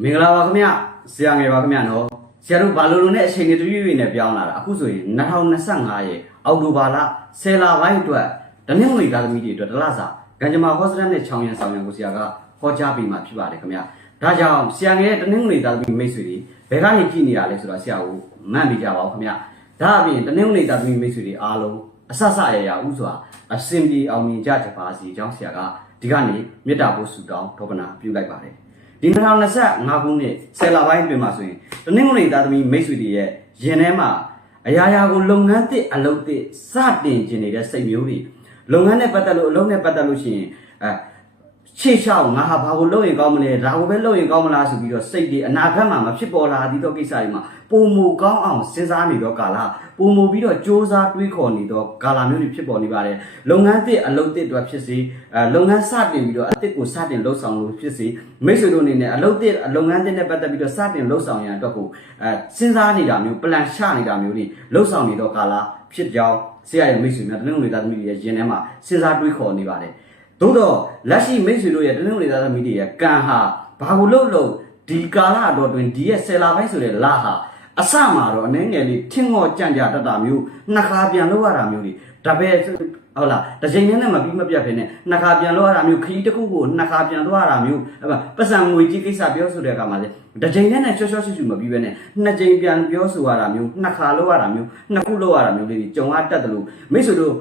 မင်္ဂလာပါခင်ဗျဆရာငယ်ပါခင်ဗျနော်ဆရာတို့ဘာလို့လို့နဲ့အချိန်တွေတပြည့်ပြည့်နဲ့ပြောင်းလာတာအခုဆိုရင်2025ရဲ့အောက်တိုဘာလ10လပိုင်းအတွက်တနင်္ဂနွေသားသမီးတွေအတွက်တလားစာကံကြမ္မာဟောစတန်နဲ့ချောင်းရံဆောင်ရံကိုဆရာကဟောကြားပေးมาဖြစ်ပါတယ်ခင်ဗျဒါကြောင့်ဆရာငယ်ရဲ့တနင်္ဂနွေသားသမီးမိတ်ဆွေတွေဘယ်ကနေကြည့်နေရလဲဆိုတော့ဆရာကိုမှန်ပြကြပါဦးခင်ဗျဒါအပြင်တနင်္ဂနွေသားသမီးမိတ်ဆွေတွေအားလုံးအဆဆရရဥစွာအစင်ပြေအောင်မြင်ကြကြပါစီအကြောင်းဆရာကဒီကနေ့မေတ္တာပို့ဆုတောင်းဒေါပနာပြုလိုက်ပါတယ် ဒီ2025ခုနှစ်ဆယ်လပိုင်းအတွင်းမှာဆိုရင်တနင်္ဂနွေသားသမီးမိတ်ဆွေတွေရဲ့ရင်ထဲမှာအရာရာကိုလုပ်ငန်းသစ်အလုပ်သစ်စတင်ကျင်နေတဲ့စိတ်မျိုးတွေလုပ်ငန်းနဲ့ပတ်သက်လို့အလုပ်နဲ့ပတ်သက်လို့ရှိရင်အဲ ရှေ့လျှောက်ငါဟာဘာကိုလုပ်ရင်ကောင်းမလဲဒါကိုပဲလုပ်ရင်ကောင်းမလားဆိုပြီးတော့စိတ်တွေအနာဂတ်မှာမဖြစ်ပေါ်လာသည့်တော့ကိစ္စတွေမှာပုံမူကောင်းအောင်စဉ်းစားနေတော့ကာလပုံမူပြီးတော့စ조사တွေးခေါ်နေတော့ကာလမျိုးတွေဖြစ်ပေါ်နေပါတယ်လုပ်ငန်းသစ်အလုပ်သစ်တွေဖြစ်စေအဲလုပ်ငန်းစတင်ပြီးတော့အသစ်ကိုစတင်လှုပ်ဆောင်လို့ဖြစ်စေမိတ်ဆွေတို့အနေနဲ့အလုပ်သစ်အလုပ်ငန်းသစ်နဲ့ပတ်သက်ပြီးတော့စတင်လှုပ်ဆောင်ရန်အတွက်ကိုအဲစဉ်းစားနေတာမျိုး plan ချနေတာမျိုးတွေလှုပ်ဆောင်နေတော့ကာလဖြစ်ကြောင်းဆရာရဲ့မိတ်ဆွေများတနင်္ဂနွေသားသမီးတွေရဲ့ရင်ထဲမှာစဉ်းစားတွေးခေါ်နေပါတယ် သို့တော့လက်ရှိမိတ်ဆွေတို့ရဲ့တနင်္ဂနွေသားသမီးတွေရဲ့ကံဟာဘာကိုလို့လို့ဒီကာလအတော်တွင်ဒီရဲ့ဆယ်လာပိုင်းဆိုတဲ့လဟာအစမှာတော့အနေငယ်လေးထင်းငေါ့ကြံ့ကြတတ်တာမျိုးနှစ်ခါပြန်လို့ရတာမျိုးတွေဒါပဲဟုတ်လားတစ်ချိန်နဲ့မပြီးမပြတ်ဖြစ်နေနှစ်ခါပြန်လို့ရတာမျိုးခရီးတစ်ခုကိုနှစ်ခါပြန်လို့ရတာမျိုးအဲ့ပါပတ်စံငွေကြီးကိစ္စပြောဆိုတဲ့အခါမှာလေတစ်ချိန်နဲ့နဲ့ချောချောချွချွမပြီးပဲနဲ့နှစ်ချိန်ပြန်ပြောဆိုရတာမျိုးနှစ်ခါလို့ရတာမျိုးနှစ်ခုလို့ရတာမျိုးလေးတွေကြုံရတတ်တယ်လို့မိတ်ဆွေတို့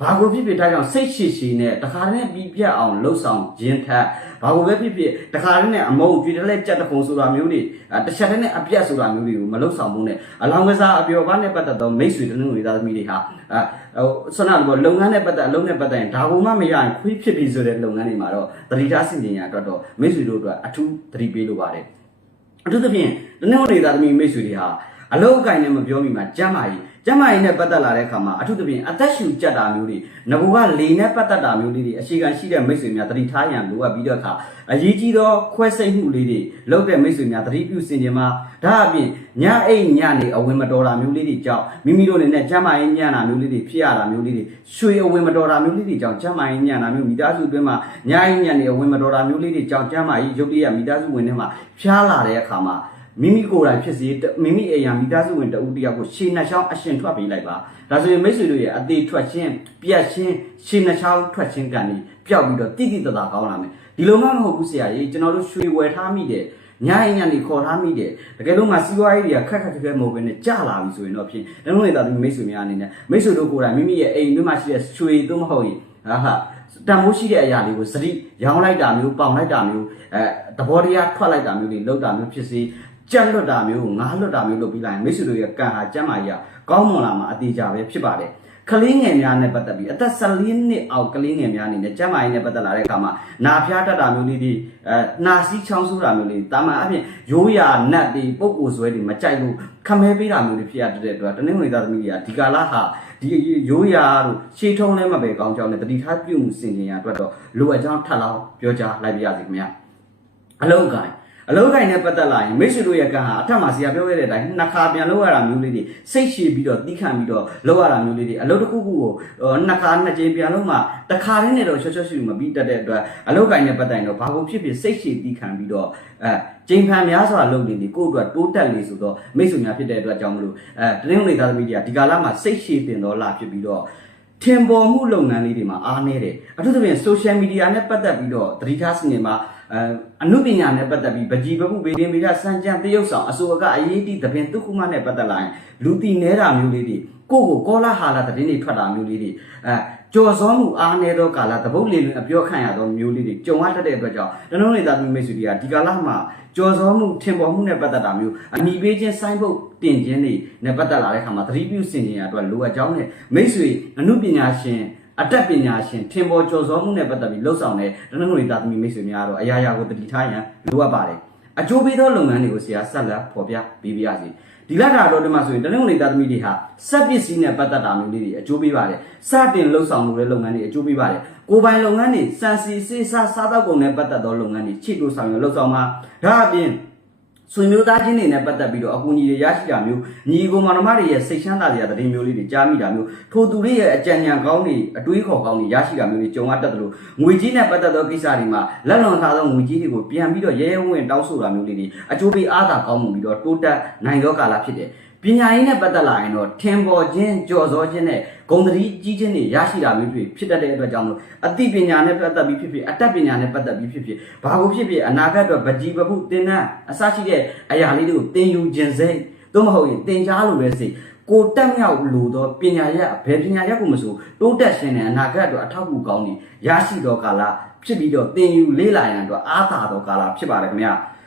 ဘာကိုဖြစ်ဖြစ်ဒါကြောင့်စိတ်ရှိရှိနဲ့တခါတည်းပြီးပြတ်အောင်လှုပ်ဆောင်ခြင်းထက်ဘာကိုပဲဖြစ်ဖြစ်တခါတည်းနဲ့အမုံကြွေတလဲကြက်တခုံဆိုတာမျိုးတွေအဲတစ်ချက်တည်းနဲ့အပြတ်ဆိုတာမျိုးတွေကိုမလှုပ်ဆောင်ဘူးနဲ့အလောင်းကစားအပျော်ပါးနဲ့ပတ်သက်သောမိတ်ဆွေတနင်္ဂနွေသားသမီးတွေဟာအဲဟိုဆွမ်းနာဘောလုပ်ငန်းနဲ့ပတ်သက်အလုပ်နဲ့ပတ်သက်ရင်ဒါကိုမှမရရင်ခွေးဖြစ်ပြီဆိုတဲ့လုပ်ငန်းတွေမှာတော့တတိထားစင်ကြင်ရအတွက်တော့မိတ်ဆွေတို့အတွက်အထူးသတိပေးလိုပါတယ်အထူးသဖြင့်တနင်္ဂနွေသားသမီးမိတ်ဆွေတွေဟာအလောက်အကင်နဲ့မပြောမိမှာကျမ်းမာရေးကျမ်းမာရေးနဲ့ပတ်သက်လာတဲ့အခါမှာအထူးသဖြင့်အသက်ရှူကြက်တာမျိုးတွေငဘကလေနဲ့ပတ်သက်တာမျိုးလေးတွေအရှိခံရှိတဲ့မိတ်ဆွေများတတိထားရန်လိုအပ်ပြီးတော့အခါအရေးကြီးသောခွဲစိတ်မှုလေးတွေလုပ်တဲ့မိတ်ဆွေများတတိပြုစင်ကြင်မှာဒါအပြင်ညအိတ်ညနေအဝင်မတော်တာမျိုးလေးတွေကြောင့်မိမိတို့အနေနဲ့ကျမ်းမာရေးညံ့တာမျိုးလေးတွေဖြစ်ရတာမျိုးလေးတွေရွှေအဝင်မတော်တာမျိုးလေးတွေကြောင့်ကျမ်းမာရေးညံ့တာမျိုးမိသားစုအတွင်းမှာညအိတ်ညံ့နေအဝင်မတော်တာမျိုးလေးတွေကြောင့်ကျမ်းမာရေးရုပ်တရက်မိသားစုဝင်တွေမှာဖျားလာတဲ့အခါမှာ မိမိကိုယ်တိုင်ဖြစ်စေမိမိအိမ်ယာမိသားစုဝင်တဦးတယောက်ကိုရှေးနှချောင်းအရှင်ထွက်ပေးလိုက်ပါဒါဆိုရင်မိတ်ဆွေတို့ရဲ့အသေးထွက်ခြင်းပြက်ခြင်းရှေးနှချောင်းထွက်ခြင်းကန်ပြီးပျောက်ပြီးတော့တိတိတသာကောင်းလာမယ်ဒီလိုမှမဟုတ်ဘူးဆရာကြီးကျွန်တော်တို့ရွှေဝယ်ထားမိတယ်ညအိမ်ညနေခေါ်ထားမိတယ်တကယ်လို့မှစီးပွားရေးတွေကခက်ခက်ခက်ခက်မဟုတ်ဘဲနဲ့ကြာလာပြီဆိုရင်တော့ဖြစ်တယ်လုံးဝသာသူမိတ်ဆွေများအနေနဲ့မိတ်ဆွေတို့ကိုယ်တိုင်မိမိရဲ့အိမ်တွင်းမှာရှိတဲ့ရွှေသို့မဟုတ်ရင်ဟာဟာတန်ဖိုးရှိတဲ့အရာလေးကိုစတိရောင်းလိုက်တာမျိုးပေါင်လိုက်တာမျိုးအဲသဘောတရားထွက်လိုက်တာမျိုးတွေလောက်တာမျိုးဖြစ်စေ ကြက်လွတ်တာမျိုးငါးလွတ်တာမျိုးလုပ်ပြီးလိုက်ရင်မိတ်ဆွေတို့ရဲ့ကံဟာကျမ်းမာကြီးကကောင်းမွန်လာမှာအသေးကြပဲဖြစ်ပါတယ်ကလေးငယ်များနဲ့ပတ်သက်ပြီးအသက်14နှစ်အောက်ကလေးငယ်များအနေနဲ့ကျမ်းမာရေးနဲ့ပတ်သက်လာတဲ့အခါမှာနာဖျားတတ်တာမျိုးလေးတွေအဲနာစီးချောင်းဆိုးတာမျိုးလေးတာမန်အပြင်ရိုးရာနတ်တွေပုပ်ကိုယ်ဆွဲတွေမကြိုက်လို့ခမဲပေးတာမျိုးတွေဖြစ်ရတဲ့အတွက်တနင်္ဂနွေသားသမီးတွေကဒီကာလဟာဒီရိုးရာတို့ရှေးထုံးလည်းမပဲကောင်းကြောင်းနဲ့တတိထားပြုမှုစင်ကြင်ရအတွက်တော့လိုအပ်ကြောင်းထပ်လောင်းပြောကြားလိုက်ပါရစေခင်ဗျာအလုံးကိုင်း အလုံးကိုင်းနဲ့ပတ်သက်လာရင်မိတ်ဆွေတို့ရဲ့ကံဟာအထက်မှာဆရာပြောခဲ့တဲ့အတိုင်းနှစ်ခါပြန်လောက်ရတာမျိုးလေးတွေစိတ်ရှည်ပြီးတော့တီးခံပြီးတော့လောက်ရတာမျိုးလေးတွေအလုံးတစ်ခုခုကိုနှစ်ခါနှစ်ကြိမ်ပြန်လို့မှတစ်ခါတည်းနဲ့တော့ချောချောရှူမပြီးတတ်တဲ့အတွက်အလုံးကိုင်းနဲ့ပတ်သက်ရင်တော့ဘာကိုဖြစ်ဖြစ်စိတ်ရှည်တီးခံပြီးတော့အဲကျိန်ဖန်များစွာလုပ်နေတယ်ကိုယ့်အတွက်တိုးတက်လေဆိုတော့မိတ်ဆွေများဖြစ်တဲ့အတွက်ကြောင့်မလို့အဲတနင်္ဂနွေသားသမီးတွေကဒီကာလမှာစိတ်ရှည်တင်တော့လာဖြစ်ပြီးတော့ထင်ပေါ်မှုလုပ်ငန်းလေးတွေမှာအားနည်းတယ်အထူးသဖြင့် social media နဲ့ပတ်သက်ပြီးတော့သတိထားစနေမှာ အဲအနုပညာနဲ့ပတ်သက်ပြီးပကြီးပမှုဗေဒင်ဗေဒစံကြံတရုပ်ဆောင်အစိုးရကအရေးကြီးသဖြင့်သူခုမှနဲ့ပတ်သက်လာရင်လူတီနေတာမျိုးလေးတွေကိုယ့်ကိုကောလာဟာလာသတင်းတွေထွက်တာမျိုးလေးတွေအဲကြော်စောမှုအားနည်းသောကာလသဘုတ်လေလွင်အပြောခံရသောမျိုးလေးတွေကြုံရတတ်တဲ့အတွက်ကြောင့်တနင်္ဂနွေသားသမီးမိတ်ဆွေတွေကဒီကာလမှာကြော်စောမှုထင်ပေါ်မှုနဲ့ပတ်သက်တာမျိုးအမိပေးခြင်းစိုင်းဖို့တင်ခြင်းတွေနဲ့ပတ်သက်လာတဲ့အခါမှာသတိပြုစင်ကြင်ရအတွက်လိုအပ်ကြောင်းနဲ့မိတ်ဆွေအနုပညာရှင် အတတ်ပညာရှင်ထင်ပေါ်ကျော်စောမှုနဲ့ပတ်သက်ပြီးလှုပ်ဆောင်တဲ့တနင်္ဂနွေသားသမီးမိတ်ဆွေများတော့အရာရာကိုတတိထားရန်လိုအပ်ပါတယ်အကျိုးပေးသောလုပ်ငန်းတွေကိုဆရာဆက်လက်ဖော်ပြပေးပြရစီဒီလက်တာတော့ဒီမှာဆိုရင်တနင်္ဂနွေသားသမီးတွေဟာစက်ပစ္စည်းနဲ့ပတ်သက်တာမျိုးလေးတွေအကျိုးပေးပါတယ်စတင်လှုပ်ဆောင်မှုတဲ့လုပ်ငန်းတွေအကျိုးပေးပါတယ်ကိုယ်ပိုင်လုပ်ငန်းတွေစံစီစေးစားစားသောက်ကုန်နဲ့ပတ်သက်သောလုပ်ငန်းတွေချိတ်လို့ဆောင်ရလှုပ်ဆောင်မှာဒါအပြင် ဆွေမျိုးသားချင်းတွေနဲ့ပတ်သက်ပြီးတော့အကူအညီတွေရရှိတာမျိုးညီကိုမောင်နှမတွေရဲ့စိတ်ချမ်းသာစရာသတင်းမျိုးလေးတွေကြားမိတာမျိုးထိုသူတွေရဲ့အကြံဉာဏ်ကောင်းတွေအတွေးခေါ်ကောင်းတွေရရှိတာမျိုးတွေကြုံရတတ်တယ်လို့ငွေကြီးနဲ့ပတ်သက်သောကိစ္စတွေမှာလက်လွန်ထားသောငွေကြီးတွေကိုပြန်ပြီးတော့ရဲရဲဝံ့ဝံ့တောင်းဆိုတာမျိုးလေးတွေအကျိုးပေးအားသာကောင်းမှုပြီးတော့တိုးတက်နိုင်သောကာလဖြစ်တယ် ပညာရေးနဲ့ပတ်သက်လာရင်တော့ထင်ပေါ်ခြင်းကြော်စောခြင်းနဲ့ဂုဏ်တည်းကြီးခြင်းတွေရရှိတာမျိုးတွေဖြစ်တတ်တဲ့အတွက်ကြောင့်မလို့အသိပညာနဲ့ပတ်သက်ပြီးဖြစ်ဖြစ်အတတ်ပညာနဲ့ပတ်သက်ပြီးဖြစ်ဖြစ်ဘာကိုဖြစ်ဖြစ်အနာဂတ်အတွက်ဗကြီးပမှုသင်တန်းအစရှိတဲ့အရာလေးတွေကိုသင်ယူခြင်းစေသို့မဟုတ်ရင်သင်ကြားလိုပဲစေကိုတက်မြောက်လို့တော့ပညာရက်ဘယ်ပညာရက်ကိုမဆိုတိုးတက်ရှင်တဲ့အနာဂတ်အတွက်အထောက်အကူကောင်းနေရရှိတော့ကာလဖြစ်ပြီးတော့သင်ယူလေ့လာရန်အတွက်အားသာတော့ကာလဖြစ်ပါတယ်ခင်ဗျာ။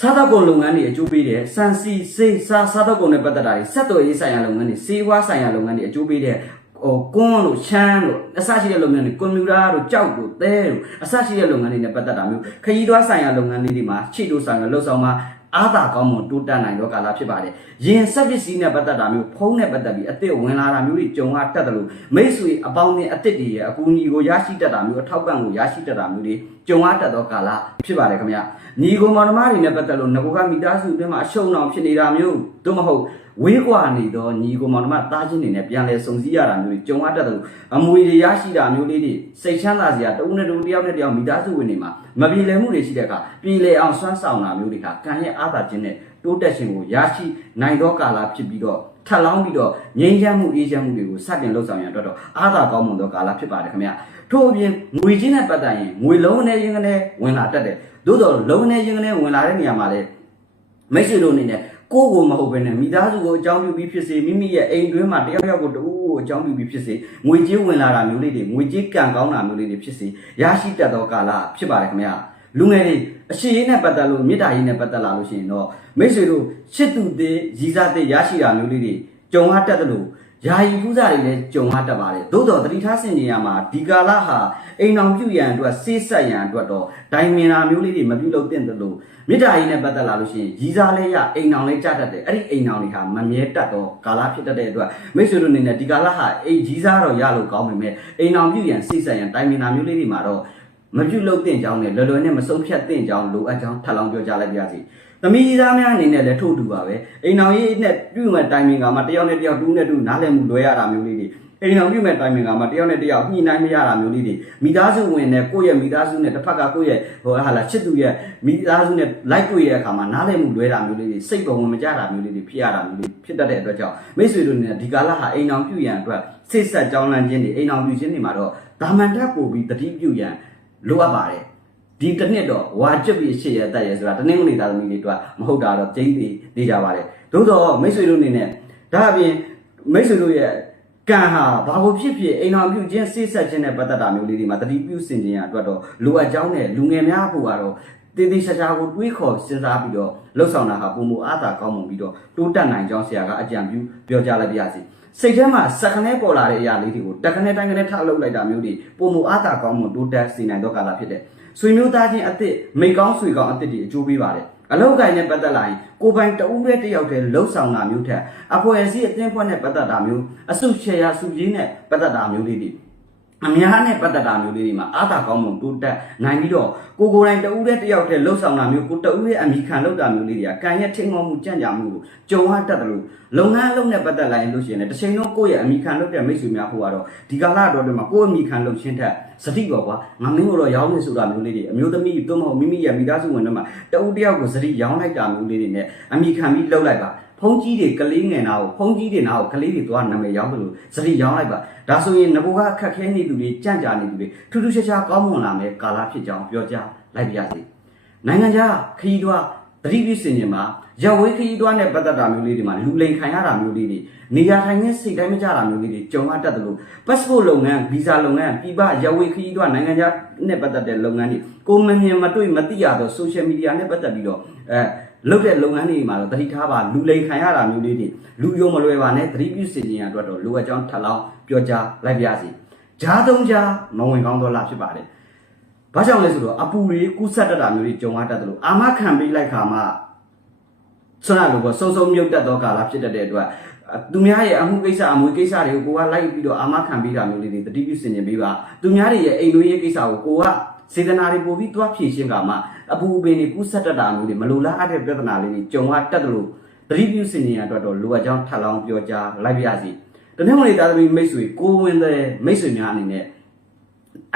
စားသောက်ကုန်လုပ်ငန်းတွေအကျိုးပေးတယ်စံစီစေးစားစားသောက်ကုန်နဲ့ပတ်သက်တာတွေစက်တော်ရေးဆိုင်ရာလုပ်ငန်းတွေစေဝါဆိုင်ရာလုပ်ငန်းတွေအကျိုးပေးတယ်ဟိုကွန်းတို့ချမ်းတို့အစရှိတဲ့လုပ်ငန်းတွေကွန်ပျူတာတို့ကြောက်တို့သဲတို့အစရှိတဲ့လုပ်ငန်းတွေနဲ့ပတ်သက်တာမျိုးခရီးသွားဆိုင်ရာလုပ်ငန်းလေးတွေမှာခြေတို့ဆိုင်ရာလှုပ်ဆောင်မှာ အားသာကောင်းမွန်တိုးတက်နိုင်သောကာလဖြစ်ပါတယ်။ယင်ဆက်ပစ္စည်းနဲ့ပတ်သက်တာမျိုးဖုံးနဲ့ပတ်သက်ပြီးအစ်စ်ဝင်လာတာမျိုးတွေကြုံရတတ်တယ်လို့မိတ်ဆွေအပေါင်းနဲ့အစ်စ်တွေရဲ့အကူအညီကိုရရှိတတ်တာမျိုးအထောက်ပံ့ကိုရရှိတတ်တာမျိုးတွေကြုံရတတ်သောကာလဖြစ်ပါတယ်ခင်ဗျ။ညီကိုမောင်နှမတွေနဲ့ပတ်သက်လို့ငကိုကမိသားစုအတွင်းမှာအရှုံးအောင်ဖြစ်နေတာမျိုးတို့မဟုတ် ဝေးကွာနေသောညီကိုမောင်နှမသားချင်းတွေနဲ့ပြန်လဲစုံစည်းရတာမျိုးတွေကြုံရတတ်တယ်လို့အမွေတွေရရှိတာမျိုးလေးတွေစိတ်ချမ်းသာစရာတဦးနဲ့တဦးတယောက်နဲ့တယောက်မိသားစုဝင်တွေမှာမပြေလည်မှုတွေရှိတဲ့အခါပြေလည်အောင်စွမ်းဆောင်တာမျိုးတွေကကံရဲ့အားသာခြင်းနဲ့တိုးတက်ခြင်းကိုရရှိနိုင်သောကာလဖြစ်ပြီးတော့ထပ်လောင်းပြီးတော့ငြိမ်းချမ်းမှုအေးချမ်းမှုတွေကိုစတင်လှုပ်ဆောင်ရန်အတွက်တော့အားသာကောင်းမွန်သောကာလဖြစ်ပါတယ်ခင်ဗျထို့အပြင်ငွေချင်းနဲ့ပတ်သက်ရင်ငွေလုံးနဲ့ရင်းကနေဝင်လာတတ်တယ်သို့တော်လုံးနဲ့ရင်းကနေဝင်လာတဲ့နေရာမှာလည်းမိတ်ဆွေတို့အနေနဲ့ ကိုယ့်ကိုမဟုတ်ဘဲနဲ့မိသားစုကိုအကြောင်းပြုပြီးဖြစ်စေမိမိရဲ့အိမ်တွင်းမှာတယောက်ယောက်ကိုတူကိုအကြောင်းပြုပြီးဖြစ်စေငွေကြေးဝင်လာတာမျိုးလေးတွေငွေကြေးကံကောင်းတာမျိုးလေးတွေဖြစ်စေရရှိတတ်သောကာလဖြစ်ပါတယ်ခင်ဗျာလူငယ်တွေအရှိရေးနဲ့ပတ်သက်လို့မေတ္တာရေးနဲ့ပတ်သက်လာလို့ရှိရင်တော့မိတ်ဆွေတို့ချစ်သူသေးရည်စားသေးရရှိတာမျိုးလေးတွေကြုံရတတ်တယ်လို့ ယာယီကူးစားတွေလည်းကြုံရတတ်ပါတယ်သို့တော်တတိထားဆင်ခြင်ရမှာဒီကာလဟာအိမ်အောင်ပြုရန်အတွက်စေးဆက်ရန်အတွက်တော့ဒိုင်မင်နာမျိုးလေးတွေမပြုလုပ်သင့်တယ်လို့မေတ္တာရေးနဲ့ပတ်သက်လာလို့ရှိရင်ရည်စားလဲရအိမ်အောင်လဲကြတတ်တယ်အဲ့ဒီအိမ်အောင်တွေဟာမမြဲတတ်တော့ကာလဖြစ်တတ်တဲ့အတွက်မိတ်ဆွေတို့အနေနဲ့ဒီကာလဟာအိမ်ကြီးစားတော့ရလို့ကောင်းပေမဲ့အိမ်အောင်ပြုရန်စေးဆက်ရန်ဒိုင်မင်နာမျိုးလေးတွေမှာတော့မပြုလုပ်သင့်ကြောင်းနဲ့လွယ်လွယ်နဲ့မဆုံးဖြတ်သင့်ကြောင်းလိုအပ်ကြောင်းထပ်လောင်းပြောကြားလိုက်ပါရစေ။ သမီးသားများအနေနဲ့လည်းထို့တူပါပဲ။အိမ်အောင်ရေးနဲ့ပြုမဲ့တိုင်မင်ကမှတယောက်နဲ့တယောက်တူးနဲ့တူးနားလည်မှုလွဲရတာမျိုးလေးတွေအိမ်အောင်ပြုမဲ့တိုင်မင်ကမှတယောက်နဲ့တယောက်ညှိနှိုင်းမရတာမျိုးလေးတွေမိသားစုဝင်နဲ့ကိုယ့်ရဲ့မိသားစုနဲ့တစ်ဖက်ကကိုယ့်ရဲ့ဟိုဟာလာချစ်သူရဲ့မိသားစုနဲ့လိုက်တွေ့ရတဲ့အခါမှာနားလည်မှုလွဲတာမျိုးလေးတွေစိတ်ပုံဝင်မကြတာမျိုးလေးတွေဖြစ်ရတာမျိုးလေးဖြစ်တတ်တဲ့အတွက်ကြောင့်မိတ်ဆွေတို့နဲ့ဒီကာလဟာအိမ်အောင်ပြုရန်အတွက်စိတ်ဆက်ကြောင်းလန့်ခြင်းတွေအိမ်အောင်ပြုခြင်းတွေမှာတော့ဒါမှန်တက်ပို့ပြီးတတိပြုရန်လိုအပ်ပါတယ် ဒီတစ်နှစ်တော့ဝါကျွတ်ပြီးရှေ့ရတက်ရဆိုတာတနင်္ဂနွေသားသမီးတွေအတွက်မဟုတ်တာတော့ကျင်းသေးသေးကြပါတယ်သို့တော့မိတ်ဆွေတို့အနေနဲ့ဒါအပြင်မိတ်ဆွေတို့ရဲ့ကံဟာဘာလို့ဖြစ်ဖြစ်အိမ်တော်ပြုခြင်းစိတ်ဆက်ခြင်းနဲ့ပတ်သက်တာမျိုးလေးတွေမှာတတိပြုစင်ခြင်းရအတွက်တော့လိုအပ်ကြောင်းနဲ့လူငယ်များဖို့ကတော့တည်တည်ရှာရှာကိုတွေးခေါ်စဉ်းစားပြီးတော့လှုပ်ဆောင်တာဟာပုံမအားသာကောင်းမှုပြီးတော့တိုးတက်နိုင်ကြောင်းဆရာကအကြံပြုပြောကြားလိုက်ပါရစေစိတ်ထဲမှာစက္ကနဲပေါ်လာတဲ့အရာလေးတွေကိုတက္ကနဲတိုင်းကနေထလှုပ်လိုက်တာမျိုးတွေပုံမအားသာကောင်းမှုတိုးတက်စေနိုင်တော့ကာလဖြစ်တဲ့ ဆွေမျိုးသားချင်းအစ်စ်မိကောင်းဆွေကောင်းအစ်စ်တွေအကျိုးပေးပါတယ်အလောက်ကိုင်းနဲ့ပတ်သက်လာရင်ကိုပိုင်တဦးပဲတယောက်တည်းလှုပ်ဆောင်တာမျိုးထက်အဖွဲ့အစည်းအသင်းဖွဲ့နဲ့ပတ်သက်တာမျိုးအစုရှယ်ယာစုကြီးနဲ့ပတ်သက်တာမျိုးလေးတွေအများနဲ့ပတ်သက်တာမျိုးလေးတွေမှာအားသာကောင်းမှုတိုးတက်နိုင်ပြီးတော့ကိုကိုယ်တိုင်တဦးတည်းတယောက်တည်းလှုပ်ဆောင်တာမျိုးကိုတဦးရဲ့အမိခံလှုပ်တာမျိုးလေးတွေကကံရဲ့ထိန်မောမှုကြံ့ကြာမှုကိုကြုံရတတ်တယ်လို့လုပ်ငန်းအလုပ်နဲ့ပတ်သက်လာရင်လို့ရှိရင်လည်းတစ်ချိန်လုံးကိုယ့်ရဲ့အမိခံလှုပ်တဲ့မိတ်ဆွေများဖို့ကတော့ဒီကာလတော်တွေမှာကိုယ့်အမိခံလှုပ်ခြင်းထက် စတိပေါ့ကွာငါမင်းတို့တော့ရောင်းနေဆိုတာမျိုးလေးတွေအမျိုးသမီးတို့မဟုတ်မိမိရဲ့မိသားစုဝင်တွေမှာတဦးတယောက်ကိုစတိရောင်းလိုက်တာမျိုးလေးတွေနဲ့အမိခံပြီးလှုပ်လိုက်ပါဖုံးကြီးတွေကလေးငယ်နာကိုဖုံးကြီးတွေနာကိုကလေးတွေသွားနာမည်ရောင်းတယ်လို့စတိရောင်းလိုက်ပါဒါဆိုရင်ငဘကအခက်ခဲနေသူတွေကြံ့ကြာနေသူတွေထူးထူးခြားခြားကောင်းမွန်လာမယ်ကာလဖြစ်ကြောင်းပြောကြားလိုက်ပါရစေနိုင်ငံခြားခရီးသွား တတိပိစင်ရင်မှာရဝေးခရီးသွားနဲ့ပတ်သက်တာမျိုးလေးတွေမှာလူလိန်ခံရတာမျိုးလေးတွေနေရာထိုင်နေစိတ်တိုင်းမကြတာမျိုးလေးတွေကြုံရတတ်တယ်လို့ passport လုပ်ငန်း visa လုပ်ငန်းပြည်ပရဝေးခရီးသွားနိုင်ငံခြားနဲ့ပတ်သက်တဲ့လုပ်ငန်းတွေကိုမမြင်မတွေ့မသိရတော့ social media နဲ့ပတ်သက်ပြီးတော့အဲလုပ်တဲ့လုပ်ငန်းတွေမှာတော့တတိထားပါလူလိန်ခံရတာမျိုးလေးတွေလူယုံမလွယ်ပါနဲ့တတိပြုစင်ခြင်းအတွက်တော့လိုအပ်ကြောင်းထပ်လောင်းပြောကြားလိုက်ပါရစေဂျားသုံးကြားမဝင်ကောင်းတော့လားဖြစ်ပါတယ် ဘာကြောင့်လဲဆိုတော့အပူတွေကူးဆက်တတ်တာမျိုးတွေကြုံရတတ်တယ်လို့အာမခံပေးလိုက်ခါမှဆွမ်းရလို့ပေါ့စုံစုံမြုပ်တတ်သောကာလဖြစ်တတ်တဲ့အတွက်သူများရဲ့အမှုကိစ္စအမွေကိစ္စတွေကိုကိုကလိုက်ပြီးတော့အာမခံပေးတာမျိုးလေးတွေတတိပြုစင်နေပေးပါသူများတွေရဲ့အိမ်တွင်းရေးကိစ္စကိုကိုကစေတနာတွေပို့ပြီးတွားဖြည့်ရှင်းကမှအပူပင်တွေကူးဆက်တတ်တာမျိုးတွေမလိုလားအပ်တဲ့ပြဿနာလေးတွေကြုံရတတ်တယ်လို့သတိပြုစင်ကြရအတွက်တော့လိုအပ်ကြောင်းထပ်လောင်းပြောကြားလိုက်ပါရစီတနင်္ဂနွေသားသမီးမိတ်ဆွေကိုဝင်တဲ့မိတ်ဆွေများအနေနဲ့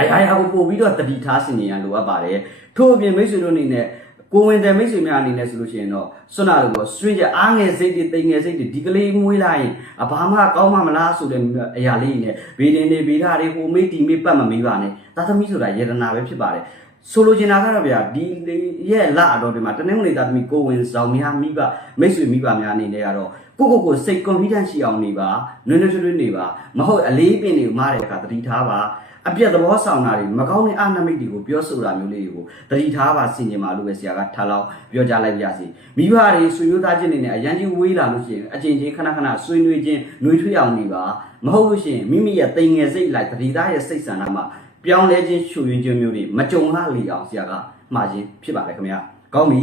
အရာရာကိုပို့ပြီးတော့တတိထားစင်ကြရလိုအပ်ပါတယ်ထို့အပြင်မိတ်ဆွေတို့အနေနဲ့ကိုဝင်တဲ့မိတ်ဆွေများအနေနဲ့ဆိုလို့ရှိရင်တော့စွနာလို့ပေါ့ဆွေးကြအားငယ်စိတ်တွေတိမ်ငယ်စိတ်တွေဒီကလေးမွေးလိုက်ရင်အဘာမှကောင်းမှမလားဆိုတဲ့အရာလေးတွေနဲ့ဗီဒီနေဗီဓာတွေဟိုမိတ်တီမိတ်ပတ်မမေးပါနဲ့သာသမီဆိုတာယေဒနာပဲဖြစ်ပါတယ်ဆိုလိုချင်တာကတော့ဗျာဒီရဲ့လအတော်ဒီမှာတနင်္ဂနွေသားသမီးကိုဝင်ဆောင်များမိဘမိတ်ဆွေမိဘများအနေနဲ့ကတော့ကိုကိုကိုစိတ် confidence ရှိအောင်နေပါနွေးနွေးထွေးထွေးနေပါမဟုတ်အလေးပင်တွေကိုမားတဲ့အခါတတိထားပါ အပြက်သဘောဆောင်တာတွေမကောင်းတဲ့အာနမိတ်တွေကိုပြောဆိုတာမျိုးလေးတွေကိုတတိထားပါစင်ကြင်ပါလို့ပဲဆရာကထားလောက်ပြောကြားလိုက်ပါစီမိဘတွေဆွေမျိုးသားချင်းတွေနဲ့အရန်ကြီးဝေးလာလို့ရှိရင်အချိန်ချင်းခဏခဏဆွေးနွေးချင်းနှွေးထွေးအောင်နေပါမဟုတ်လို့ရှိရင်မိမိရဲ့တိမ်ငယ်စိတ်လိုက်တတိသားရဲ့စိတ်ဆန္ဒမှာပြောင်းလဲခြင်းရှူရင်းခြင်းမျိုးတွေမကြုံလာလေအောင်ဆရာကမှားခြင်းဖြစ်ပါတယ်ခင်ဗျာကောင်းပြီ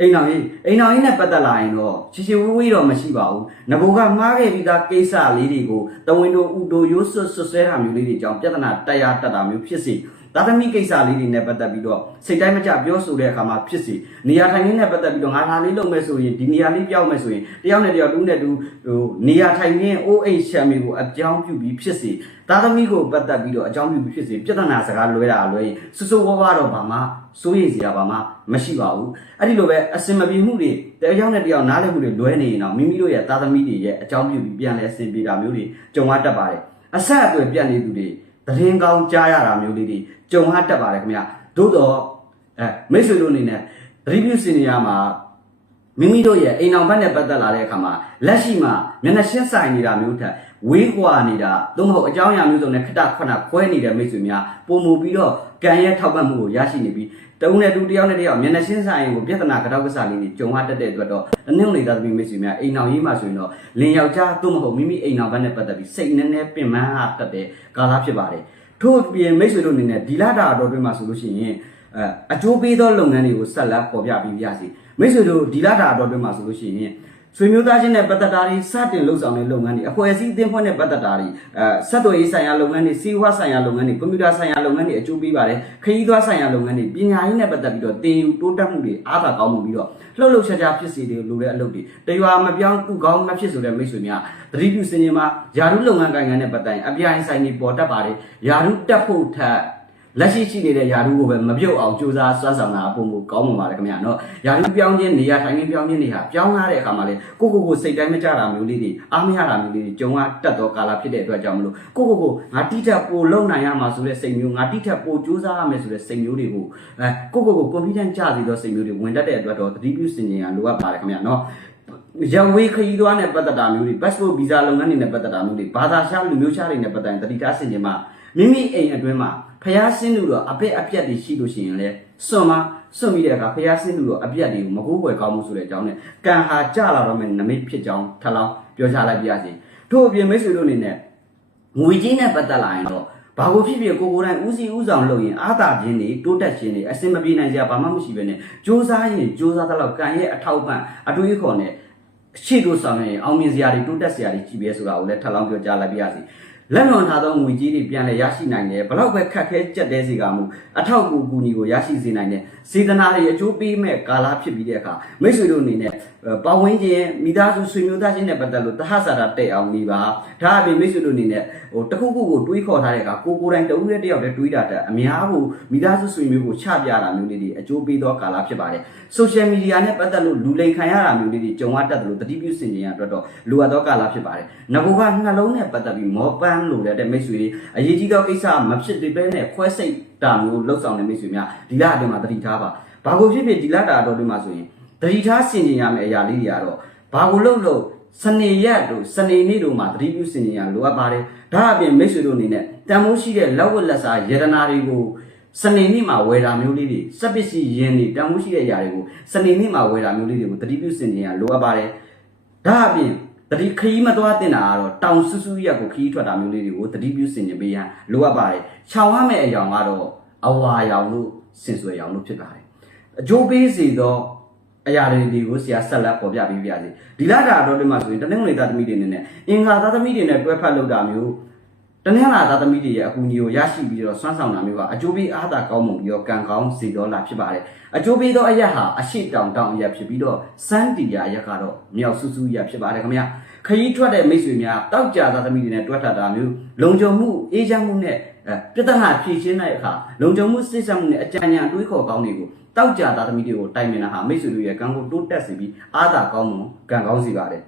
အိမ်တော်ကြီးအိမ်တော်ကြီးနဲ့ပတ်သက်လာရင်တော့ချီချီဝေးဝေးတော့မရှိပါဘူးငဘိုကမှားခဲ့ပြီးသားကိစ္စလေးတွေကိုတဝင်းတို့ဥတိုရိုးဆွတ်ဆွတ်ဆွဲတာမျိုးလေးတွေကြောင့်ပြဿနာတက်ရတက်တာမျိုးဖြစ်စေ သာသမီကိစ္စလေးတွေနဲ့ပတ်သက်ပြီးတော့စိတ်တိုင်းမကြပြောဆိုတဲ့အခါမှာဖြစ်စေနေရာထိုင်ခင်းနဲ့ပတ်သက်ပြီးတော့ငါဒါလေးလုပ်မယ်ဆိုရင်ဒီနေရာလေးပြောင်းမယ်ဆိုရင်တယောက်နဲ့တယောက်တူးနဲ့တူဟိုနေရာထိုင်ခင်းအိုးအိမ်ရှမ်းမီကိုအကြောင်းပြုပြီးဖြစ်စေသာသမီကိုပတ်သက်ပြီးတော့အကြောင်းပြုပြီးဖြစ်စေပြဿနာစကားလွဲတာလွဲရင်စစဝါးဝါတော့ဘာမှစိုးရိမ်စရာဘာမှမရှိပါဘူးအဲ့ဒီလိုပဲအစင်မပြေမှုတွေတယောက်နဲ့တယောက်နားလည်မှုတွေလွဲနေရင်တော့မိမိတို့ရဲ့သာသမီတွေရဲ့အကြောင်းပြုပြီးပြန်လဲအစင်ပြေတာမျိုးတွေကြုံရတတ်ပါတယ်အဆက်အသွယ်ပြတ်နေသူတွေ သတင်းကောင်းကြားရတာမျိုးလေးတွေကြုံရတတ်ပါတယ်ခင်ဗျသို့တော့အဲမိတ်ဆွေတို့အနေနဲ့ review စင်နေရမှာမိမိတို့ရဲ့အိမ်အောင်ဘက်နဲ့ပတ်သက်လာတဲ့အခါမှာလက်ရှိမှာမျက်နှာရှင်းဆိုင်နေတာမျိုးထက်ဝေးကွာနေတာသို့မဟုတ်အကြောင်းအရာမျိုးစုံနဲ့ခက်တာခဏခွဲနေတဲ့မိတ်ဆွေများပုံမူပြီးတော့ကံရဲ့ထောက်ပံ့မှုကိုရရှိနေပြီး တဦးနဲ့တူတယောက်နဲ့တယောက်မျက်နှာရှင်းဆိုင်ကိုပြဿနာကြောက်ကစားလေးတွေကြုံရတတ်တဲ့အတွက်တော့အနည်းငယ်သားသမီးမိတ်ဆွေများအိမ်အောင်ရေးမှဆိုရင်တော့လင်ယောက်ျားသို့မဟုတ်မိမိအိမ်အောင်ဘက်နဲ့ပတ်သက်ပြီးစိတ်နည်းနည်းပင်ပန်းအားတတ်တဲ့ကာလဖြစ်ပါတယ်ထို့အပြင်မိတ်ဆွေတို့အနေနဲ့ဒီလာတာအတော်တွင်းမှာဆိုလို့ရှိရင်အဲအကျိုးပေးသောလုပ်ငန်းတွေကိုဆက်လက်ပေါ်ပြပြီးပြစီမိတ်ဆွေတို့ဒီလာတာအတော်တွင်းမှာဆိုလို့ရှိရင် ဆွေမျိုးသားချင်းနဲ့ပတ်သက်တာတွေစတင်လှုပ်ဆောင်တဲ့လုပ်ငန်းတွေအဖွဲ့အစည်းအသင်းဖွဲ့နဲ့ပတ်သက်တာတွေအဲဆက်သွယ်ရေးဆိုင်ရာလုပ်ငန်းတွေစီးပွားဆိုင်ရာလုပ်ငန်းတွေကွန်ပျူတာဆိုင်ရာလုပ်ငန်းတွေအကျိုးပေးပါတယ်ခရီးသွားဆိုင်ရာလုပ်ငန်းတွေပညာရေးနဲ့ပတ်သက်ပြီးတော့တင်ယူတိုးတက်မှုတွေအားသာကောင်းမှုပြီးတော့လှုပ်လှုပ်ရှားရှားဖြစ်စီတွေလိုတဲ့အလုပ်တွေတရွာမပြောင်းသူကောင်းနှဖြစ်ဆိုတဲ့မိတ်ဆွေများသတိပြုစင်ရင်မှာယာရုလုပ်ငန်းကိုင်ငံနဲ့ပတ်သက်ရင်အပြိုင်ဆိုင်တွေပေါ်တတ်ပါတယ်ယာရုတက်ဖို့ထက် လက်ရှိရှိနေတဲ့ယာရုကိုပဲမပြုတ်အောင်စူးစမ်းစွမ်းဆောင်တာအပုံကိုကောင်းမှာပါလေခင်ဗျာနော်ယာရုပြောင်းခြင်းနေရာထိုင်ခြင်းပြောင်းခြင်းတွေဟာပြောင်းလာတဲ့အခါမှာလေကိုကိုကိုစိတ်တိုင်းမကြတာမျိုးလေးတွေအားမရတာမျိုးလေးတွေကြုံရတတ်သောကာလဖြစ်တဲ့အတွက်ကြောင့်မလို့ကိုကိုကိုငါတိတက်ပိုလုံနိုင်ရမှာဆိုတဲ့စိတ်မျိုးငါတိတက်ပိုစူးစမ်းရမယ်ဆိုတဲ့စိတ်မျိုးတွေကိုအဲကိုကိုကို confidence ကြစေသောစိတ်မျိုးတွေဝင်တတ်တဲ့အတွက်တော့သတိပြုစင်ကြင်ရလိုအပ်ပါတယ်ခင်ဗျာနော်ရဝေးခရီးသွားနဲ့ပတ်သက်တာမျိုးတွေ passport visa လုပ်ငန်းတွေနဲ့ပတ်သက်တာမျိုးတွေဘာသာရှားလူမျိုးရှားတွေနဲ့ပတ်သက်ရင်တတိထားစင်ကြင်မှာ မိမိအိမ်အတွင်းမှာဖျားဆင်းလို့တော့အပက်အပြက်တွေရှိလို့ရှိရင်လည်းစွန့်မစွန့်မိတဲ့အခါဖျားဆင်းလို့တော့အပြက်တွေကိုမကိုးကွယ်ကောင်းမှုဆိုတဲ့အကြောင်းနဲ့ကံဟာကြလာတော့မယ်နမိတ်ဖြစ်ကြောင်းထပ်လောင်းပြောချလိုက်ပြရစီတို့အပြင်မိတ်ဆွေတို့အနေနဲ့ငွေကြီးနဲ့ပတ်သက်လာရင်တော့ဘာကိုဖြစ်ဖြစ်ကိုကိုယ်တိုင်ဦးစီးဦးဆောင်လုပ်ရင်အာသာခြင်းတွေတိုးတက်ခြင်းတွေအစင်မပြေနိုင်ကြဘာမှမရှိဘဲနဲ့စူးစမ်းရင်စူးစမ်းသလောက်ကံရဲ့အထောက်ပံ့အတွေးခေါ်နဲ့ရှိတို့ဆောင်ရင်အောင်မြင်စရာတွေတိုးတက်စရာတွေကြည့်ပဲဆိုတာကိုလည်းထပ်လောင်းပြောကြားလိုက်ပြရစီ လက်လွန်ထားသောငွေကြေးတွေပြန်လည်ရရှိနိုင်တယ်ဘလောက်ပဲခက်ခဲကြက်တဲစီကမှုအထောက်အကူကူညီကိုရရှိစေနိုင်တယ်စေတနာတွေအကျိုးပေးမဲ့ကာလဖြစ်ပြီးတဲ့အခါမိတ်ဆွေတို့အနေနဲ့ပတ်ဝန်းကျင်မိသားစုဆွေမျိုးသားချင်းနဲ့ပတ်သက်လို့တဟဆာတာတဲ့အောင်နေပါဒါအပြင်မိတ်ဆွေတို့အနေနဲ့ဟိုတခုခုကိုတွေးခေါ်ထားတဲ့အခါကိုကိုယ်တိုင်တဦးတည်းတယောက်တည်းတွေးတာတက်အများကိုမိသားစုဆွေမျိုးကိုချပြတာမျိုးလေးတွေအကျိုးပေးသောကာလဖြစ်ပါတယ်ဆိုရှယ်မီဒီယာနဲ့ပတ်သက်လို့လူလိမ်ခံရတာမျိုးလေးတွေကြုံရတတ်တယ်လို့တတိပြုစင်ကြင်ရအတွက်တော့လိုအပ်သောကာလဖြစ်ပါတယ်ငဘကနှလုံးနဲ့ပတ်သက်ပြီးမောပန်းလို့လည်းတဲ့မိတ်ဆွေတွေအရေးကြီးသောကိစ္စမဖြစ်သေးပဲနဲ့ခွဲစိတ်တာမျိုးလှုပ်ဆောင်တဲ့မိတ်ဆွေများဒီလအတွင်းမှာတတိထားပါဘာကိုဖြစ်ဖြစ်ဒီလတာအတော်တွင်းမှာဆိုရင်တတိထားစင်ကြင်ရမယ့်အရာလေးတွေကတော့ဘာကိုလှုပ်လို့စနေရက်တို့စနေနေ့တို့မှာတတိပြုစင်ကြင်ရလိုအပ်ပါတယ်ဒါအပြင်မိတ်ဆွေတို့အနေနဲ့တန်မိုးရှိတဲ့လက်ဝတ်လက်စားယတနာတွေကိုစနေနေ့မှာဝယ်တာမျိုးလေးတွေစက်ပစ္စည်းရင်းတွေတန်ဖိုးရှိတဲ့အရာတွေကိုစနေနေ့မှာဝယ်တာမျိုးလေးတွေကိုတတိပြုစင်ကြင်ရလိုအပ်ပါတယ်ဒါအပြင် တတိခရီးမသွားတင်တာကတော့တောင်ဆူဆူရက်ကိုခရီးထွက်တာမျိုးလေးတွေကိုတတိပြုစင်ကြင်ပေးရန်လိုအပ်ပါတယ်ခြောင်ရမယ့်အယောင်ကတော့အဝါရောင်လို့စင်ဆွဲရောင်လို့ဖြစ်ပါတယ်အကျိုးပေးစေသောအရာတွေတွေကိုဆရာဆက်လက်ပေါ်ပြပေးပြစီဒီလာတာတော့ဒီမှာဆိုရင်တနင်္ဂနွေသားသမီးတွေနေနဲ့အင်္ဂါသားသမီးတွေနဲ့တွဲဖက်လုပ်တာမျိုးတနင်္လာသားသမီးတွေရဲ့အကူအညီကိုရရှိပြီးတော့ဆွမ်းဆောင်တာမျိုးကအကျိုးပေးအားသာကောင်းမွန်ပြီးတော့ကံကောင်းစေတော်လာဖြစ်ပါတယ်အကျိုးပေးသောအရက်ဟာအရှိတောင်တောင်အရက်ဖြစ်ပြီးတော့စမ်းတီယာအရက်ကတော့မြောက်ဆူဆူရက်ဖြစ်ပါတယ်ခင်ဗျာ ခရီးထွက်တဲ့မိတ်ဆွေများတောက်ကြသားသမီးတွေနဲ့တွဲထပ်တာမျိုးလုံခြုံမှုအေးချမ်းမှုနဲ့အဲပြဿနာဖြေရှင်းတဲ့အခါလုံခြုံမှုစိတ်ဆက်မှုနဲ့အကြံဉာဏ်တွေးခေါ်ကောင်းတွေကိုတောက်ကြသားသမီးတွေကိုတိုင်ပင်တာဟာမိတ်ဆွေတို့ရဲ့ကံကိုတိုးတက်စေပြီးအားသာကောင်းမွန်ကံကောင်းစေပါတယ်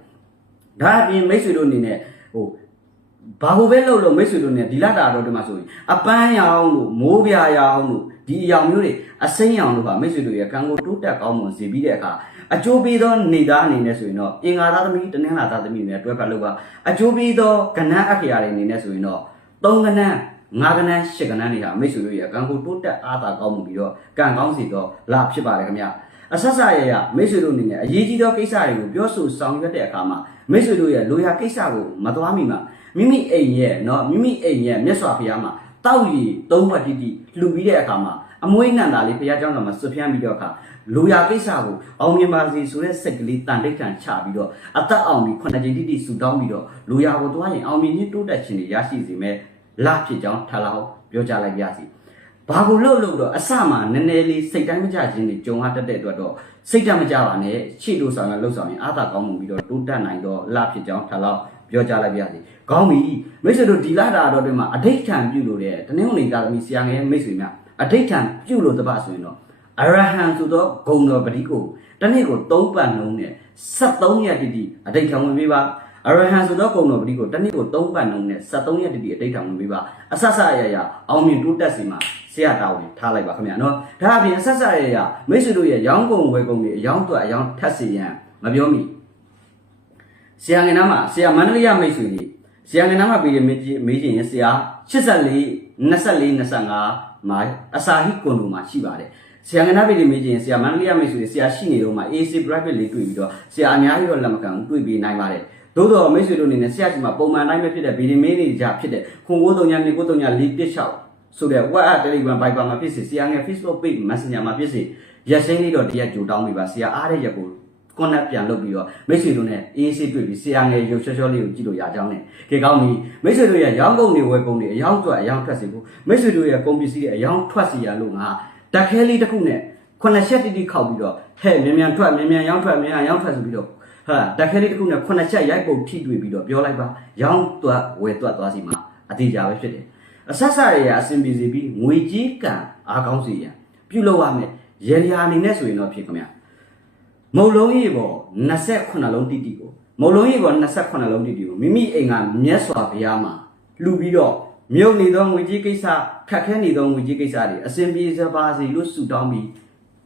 ဒါအပြင်မိတ်ဆွေတို့အနေနဲ့ဟိုဘာကိုပဲလုပ်လို့မိတ်ဆွေတို့ ਨੇ ဒီလာတာတော့ဒီမှာဆိုရင်အပန်းရောင်လို့မိုးပြာရောင်လို့ဒီအရောင်မျိုးတွေအစိမ်းရောင်လို့ပါမိတ်ဆွေတို့ရဲ့ကံကိုတိုးတက်ကောင်းမွန်စေပြီးတဲ့အခါ အကျိုးပေးသောနေသားအနေနဲ့ဆိုရင်တော့အင်္ဂါသားသမီးတနင်္လာသားသမီးတွေနဲ့တွဲပတ်လို့ပါအကျိုးပေးသောကဏ္ဍအခရာတွေအနေနဲ့ဆိုရင်တော့၃ကဏ္ဍ၅ကဏ္ဍ၈ကဏ္ဍတွေဟာမိတ်ဆွေတို့ရဲ့ကံကိုတိုးတက်အားသာကောင်းမှုပြီးတော့ကံကောင်းစေတော့လာဖြစ်ပါတယ်ခင်ဗျအဆက်ဆက်ရရမိတ်ဆွေတို့အနေနဲ့အရေးကြီးသောကိစ္စတွေကိုပြောဆိုဆောင်ရွက်တဲ့အခါမှာမိတ်ဆွေတို့ရဲ့လိုရာကိစ္စကိုမသွားမိမှာ မိမိအိမ်ရဲ့เนาะမိမိအိမ်ရဲ့မြတ်စွာဘုရားမှာတောက်ရည်သုံးဘတ်တိတိလှူပြီးတဲ့အခါမှာ အမွေးနန္တာလေးဘုရားကျောင်းတော်မှာဆွဖြန်းပြီးတော့အခါလူရကိစ္စကိုအောင်မြင်ပါစေဆိုတဲ့စိတ်ကလေးတန်တိတ်တန်ချပြီးတော့အသက်အောင်ပြီးခုနှစ်ကြိမ်တိတိဆူတောင်းပြီးတော့လူရကိုတွားရင်အောင်မြင်ခြင်းတိုးတက်ခြင်းတွေရရှိစေမယ်လဖြစ်ကြောင်းထလောက်ပြောကြလိုက်ပါစီဘာကိုလှုပ်လို့တော့အစမှနည်းနည်းလေးစိတ်တိုင်းမကြခြင်းတွေကြုံရတတ်တဲ့အတွက်တော့စိတ်တမကြပါနဲ့ခြေတို့ဆောင်ရလှုပ်ဆောင်ရင်အာသာကောင်းမှုပြီးတော့တိုးတက်နိုင်တော့လဖြစ်ကြောင်းထလောက်ပြောကြလိုက်ပါရစေ။ကောင်းပြီ။မိတ်ဆွေတို့ဒီလာတာတော့ဒီမှာအဋိဋ္ဌံပြုလို့တဲ့တနင်္ဂနွေကာသမီဆရာငယ်မိတ်ဆွေများ အဋိဋ္ဌံပြုလို့တပတ်ဆိုရင်တော့အရဟံဆိုတော့ဂုံတော်ပတိကိုတနေ့ကို၃ပတ်လုံးနဲ့73ရက်တိတိအဋိဋ္ဌံဝင်ပေးပါအရဟံဆိုတော့ဂုံတော်ပတိကိုတနေ့ကို၃ပတ်လုံးနဲ့73ရက်တိတိအဋိဋ္ဌံဝင်ပေးပါအဆက်ဆက်ရရအောင်မြင်တိုးတက်စီမှာဆရာတာဝန်ထားလိုက်ပါခင်ဗျာနော်ဒါအပြင်အဆက်ဆက်ရရမိတ်ဆွေတို့ရဲ့ရောင်းကုန်ဝယ်ကုန်တွေအယောင်းတော့အယောင်းထက်စီရန်မပြောမိဆရာငယ်နာမှာဆရာမန္တလေးရမိတ်ဆွေကြီးဆရာငယ်နာမှာပြည်ရမေးကြီးမေးခြင်းရဆရာ84 24 25မှာအစာဟိကွန်တို့မှာရှိပါတယ်ဆရာငယ်နာပြည်ရမေးခြင်းဆရာမန္တလေးရမိတ်ဆွေဆရာရှိနေတော့မှာ AC private လေးတွေ့ပြီးတော့ဆရာအများကြီးတော့လက်မခံဘူးတွေ့ပြီးနိုင်ပါတယ်သို့တော်မိတ်ဆွေတို့အနေနဲ့ဆရာကြီးမှာပုံမှန်တိုင်းပဲဖြစ်တဲ့ဗီဒီမေးနေကြဖြစ်တဲ့ခွန်ကိုးတုံညာနေကိုးတုံညာလေးပြစ်ချောက်ဆိုတဲ့ WhatsApp Telegram Viber မှာဖြစ်စေဆရာငယ် Facebook Page Messenger မှာဖြစ်စေရက်စင်းလေးတော့တရက်ကြိုတောင်းပေးပါဆရာအားတဲ့ရက်ကို ကွန်နက်ပြန်လုပ်ပြီးတော့မိတ်ဆွေတို့နဲ့အေးဆေးတွေ့ပြီးဆရာငယ်ရုပ်ချောချောလေးကိုကြည့်လို့ရကြောင်းနဲ့ကေကောင်းပြီမိတ်ဆွေတို့ရဲ့ရောင်းကုန်တွေဝယ်ကုန်တွေအယောင်းထွက်အယောင်းထွက်စီဖို့မိတ်ဆွေတို့ရဲ့ကုန်ပစ္စည်းတွေအယောင်းထွက်စီရလို့ငါတက်ခဲလေးတစ်ခုနဲ့ခုနှစ်ချက်တိတိခောက်ပြီးတော့ဟဲ့မြန်မြန်ထွက်မြန်မြန်ရောင်းထွက်မြန်မြန်ရောင်းထွက်ဆိုပြီးတော့ဟာတက်ခဲလေးတစ်ခုနဲ့ခုနှစ်ချက်ရိုက်ပုံထိတွေ့ပြီးတော့ပြောလိုက်ပါရောင်းသွားဝယ်သွားသွားစီမှာအတိအကျပဲဖြစ်တယ်အဆက်ဆက်ရရအဆင်ပြေစီပြီးငွေကြီးကံအားကောင်းစီရန်ပြုလုပ်ရမယ်ရေရာအနေနဲ့ဆိုရင်တော့ဖြစ်ခမညာ မုံလုံးကြီးပေါ်28လုံးတိတိကိုမုံလုံးကြီးပေါ်28လုံးတိတိကိုမိမိအိမ်ကမြတ်စွာဘုရားမှာလှူပြီးတော့မြုပ်နေသောငွေကြီးကိစ္စခက်ခဲနေသောငွေကြီးကိစ္စတွေအစဉ်ပြေစပါစေလို့ဆုတောင်းပြီး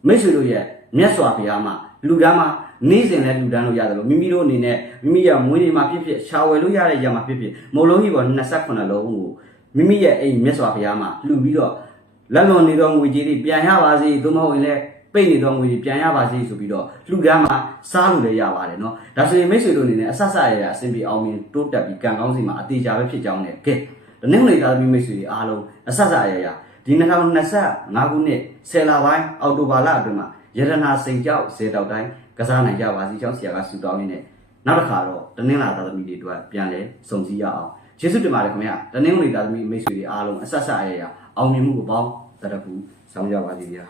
မိတ်ဆွေတို့ရဲ့မြတ်စွာဘုရားမှာလူတန်းမှာနေ့စဉ်လည်းလူတန်းလို့ရတယ်လို့မိမိတို့အနေနဲ့မိမိရဲ့မွေးနေ့မှာဖြစ်ဖြစ်ရှာဝယ်လို့ရတဲ့ရမှာဖြစ်ဖြစ်မုံလုံးကြီးပေါ်28လုံးကိုမိမိရဲ့အိမ်မြတ်စွာဘုရားမှာလှူပြီးတော့လက်လွန်နေသောငွေကြီးတွေပြန်ရပါစေသို့မဟုတ်ရင်လည်း ပိတ်နေသောငွေတွေပြန်ရပါစေဆိုပြီးတော့လှူဒန်းမှာစားလို့လည်းရပါတယ်เนาะဒါဆိုရင်မိတ်ဆွေတို့အနေနဲ့အဆက်ဆက်ရရအဆင်ပြေအောင်မြင်တိုးတက်ပြီးကံကောင်းစီမှာအသေးချာပဲဖြစ်ကြောင်းနဲ့ကဲတနင်္ဂနွေသားသမီးမိတ်ဆွေတွေအားလုံးအဆက်ဆက်ရရဒီ2025ခုနှစ်ဆယ်လပိုင်းအောက်တိုဘာလအတွင်းမှာရတနာစိန်ကြောက်ဇေတောက်တိုင်းကစားနိုင်ကြပါစီကြောင်းဆရာကဆူတောင်းရင်းနဲ့နောက်တစ်ခါတော့တနင်္လာသားသမီးတွေအတွက်ပြန်လဲစုံစည်းရအောင်ကျေးဇူးတင်ပါတယ်ခင်ဗျာတနင်္ဂနွေသားသမီးမိတ်ဆွေတွေအားလုံးအဆက်ဆက်ရရအောင်မြင်မှုကိုပေါင်းတရဖူဆောင်ကြပါစီဗျာ